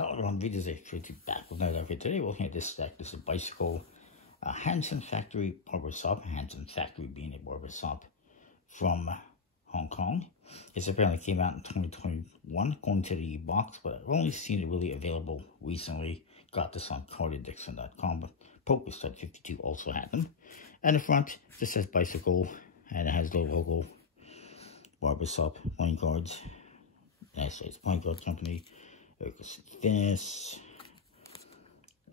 Hello everyone, videos I showed you back with another video. Today we're looking at this stack. This is a bicycle, Hanson Factory barber shop. Hanson Factory being a barber shop from Hong Kong. This apparently came out in 2021 according to the box, but I've only seen it really available recently. Got this on cartamundi.com, but PokerStud52 also had them. And the front just says bicycle, and it has the logo barber shop playing cards. And it says playing card company. Finish.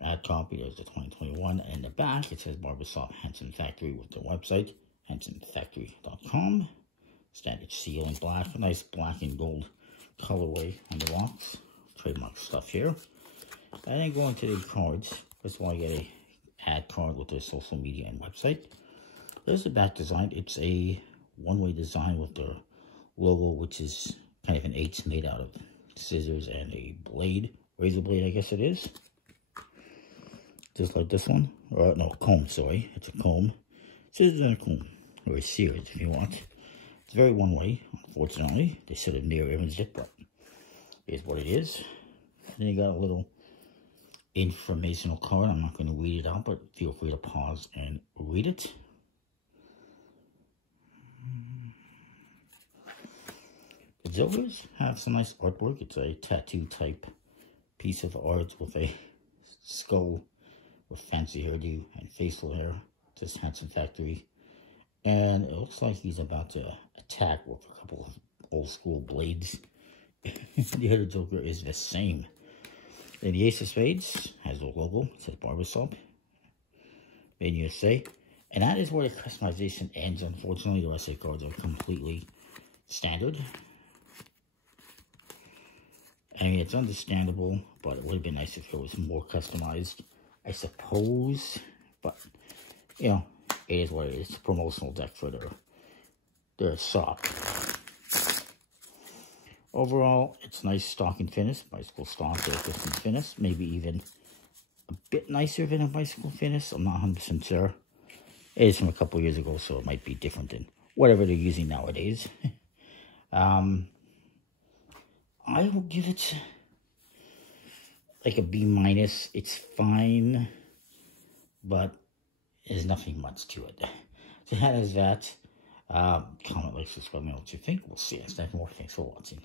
Ad copy, there's the 2021, and in the back it says Barbershop Hanson Factory with their website, hansonfactory.com. Standard seal in black, a nice black and gold colorway on the box. Trademark stuff here. And then going to the cards, first of all I get a ad card with their social media and website. There's the back design. It's a one-way design with their logo, which is kind of an H made out of scissors and a blade, razor blade I guess it is, just like this one, or no, comb, sorry, it's a comb, scissors and a comb, or a series if you want. It's very one way, unfortunately. They should have mirror imaged it, but here's what it is. And then you got a little informational card. I'm not going to read it out, but feel free to pause and read it. The Jokers have some nice artwork. It's a tattoo type piece of art with a skull with fancy hairdo and facial hair. This Hanson Factory. And it looks like he's about to attack with a couple of old school blades. The other Joker is the same. Then the Ace of Spades has the logo. It says Barbershop. Made in USA. And that is where the customization ends. Unfortunately, the rest of the cards are completely standard. I mean, it's understandable, but it would have been nice if it was more customized, I suppose. But, you know, it is what it is. It's a promotional deck for their shop. Overall, it's nice stock and finish. Bicycle stock, different finish. Maybe even a bit nicer than a bicycle finish. I'm not 100% sure. It is from a couple years ago, so it might be different than whatever they're using nowadays. I will give it like a B-. It's fine, but there's nothing much to it. So that is that. Comment, like, subscribe, me what you think. We'll see you next time. More. Thanks for watching.